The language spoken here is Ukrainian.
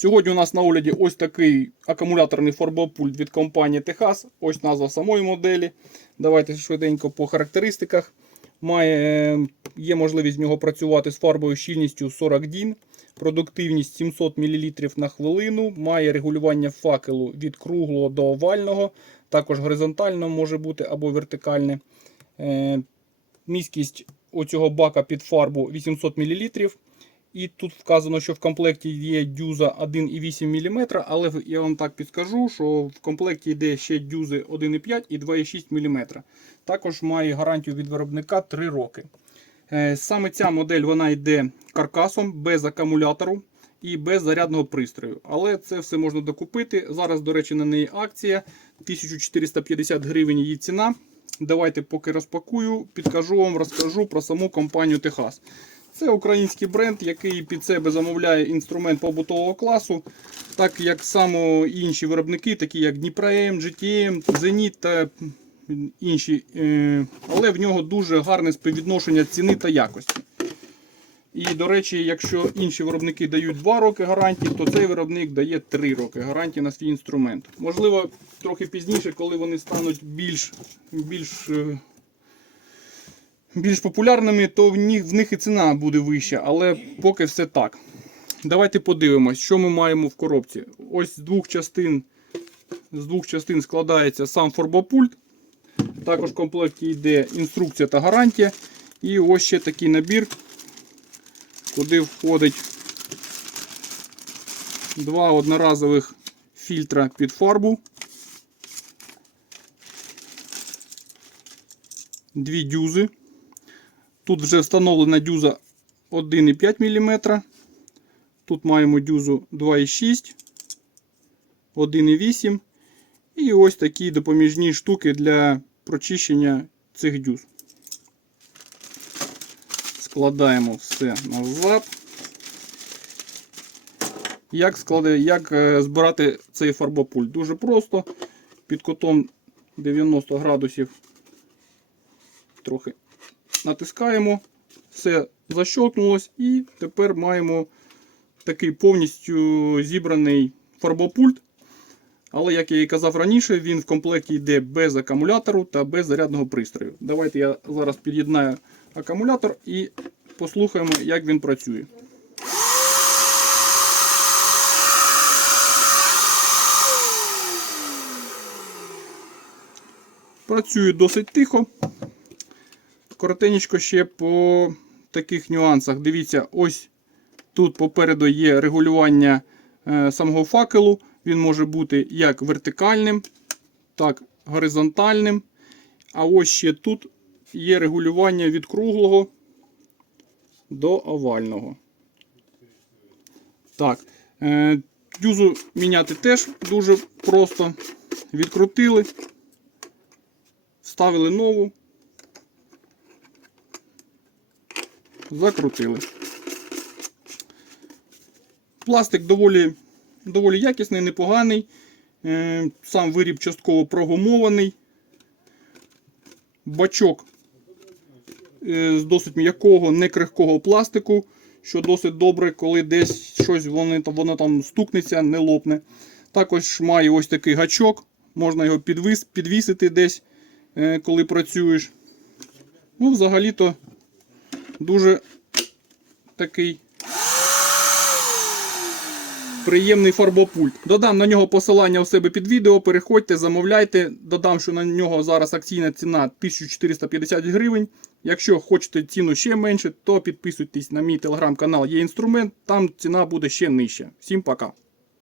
Сьогодні у нас на огляді ось такий акумуляторний фарбопульт від компанії Техас. Ось назва самої моделі. Давайте швиденько по характеристиках. Має, е, є можливість в нього працювати з фарбою щільністю 40 дін, продуктивність 700 мл на хвилину, має регулювання факелу від круглого до овального, також горизонтально може бути або вертикальне. Е, Міськість оцього бака під фарбу 800 мл. І тут вказано, що в комплекті є дюза 1,8 мм, але я вам так підскажу, що в комплекті йде ще дюзи 1,5 і 2,6 мм. Також має гарантію від виробника 3 роки. Е, Саме ця модель вона йде каркасом без акумулятору і без зарядного пристрою. Але це все можна докупити. Зараз, до речі, на неї акція 1450 гривень її ціна. Давайте поки розпакую, підкажу вам, розкажу про саму компанію Техас. Це український бренд, який під себе замовляє інструмент побутового класу, так як само інші виробники, такі як Дніпром, GTM, Zenit та інші. Е, Але в нього дуже гарне співвідношення ціни та якості. І, до речі, якщо інші виробники дають 2 роки гарантії, то цей виробник дає 3 роки гарантії на свій інструмент. Можливо, трохи пізніше, коли вони стануть більш, більш е, більш популярними, то в них, в них і ціна буде вища, але поки все так. Давайте подивимось, що ми маємо в коробці. Ось з двох частин, з двох частин складається сам фарбопульт. Також в комплекті йде інструкція та гарантія. І ось ще такий набір, куди входить два одноразових фільтра під фарбу. Дві дюзи. Тут вже встановлена дюза 1,5 мм. Тут маємо дюзу 2,6, 1,8 і ось такі допоміжні штуки для прочищення цих дюз. Складаємо все назад. Як, складе, як е, збирати цей фарбопульт? Дуже просто. Під кутом 90 градусів трохи натискаємо, все защелкнулось і тепер маємо такий повністю зібраний фарбопульт. Але, як я і казав раніше, він в комплекті йде без акумулятору та без зарядного пристрою. Давайте я зараз під'єднаю акумулятор і послухаємо, як він працює. Працює досить тихо. Коротенько ще по таких нюансах. Дивіться, ось тут попереду є регулювання е, самого факелу. Він може бути як вертикальним, так горизонтальним. А ось ще тут є регулювання від круглого до овального. Так, е, дюзу міняти теж дуже просто. Відкрутили, вставили нову. Закрутили. Пластик доволі, доволі якісний, непоганий. Е, Сам виріб частково прогумований. Бачок е, з досить м'якого, не крихкого пластику, що досить добре, коли десь щось воно, воно там стукнеться, не лопне. Також має ось такий гачок, можна його підвис, підвісити десь, е, коли працюєш. Ну, взагалі-то дуже такий приємний фарбопульт. Додам на нього посилання у себе під відео. Переходьте, замовляйте. Додам, що на нього зараз акційна ціна 1450 гривень. Якщо хочете ціну ще менше, то підписуйтесь на мій телеграм-канал. Є інструмент, там ціна буде ще нижча. Всім пока.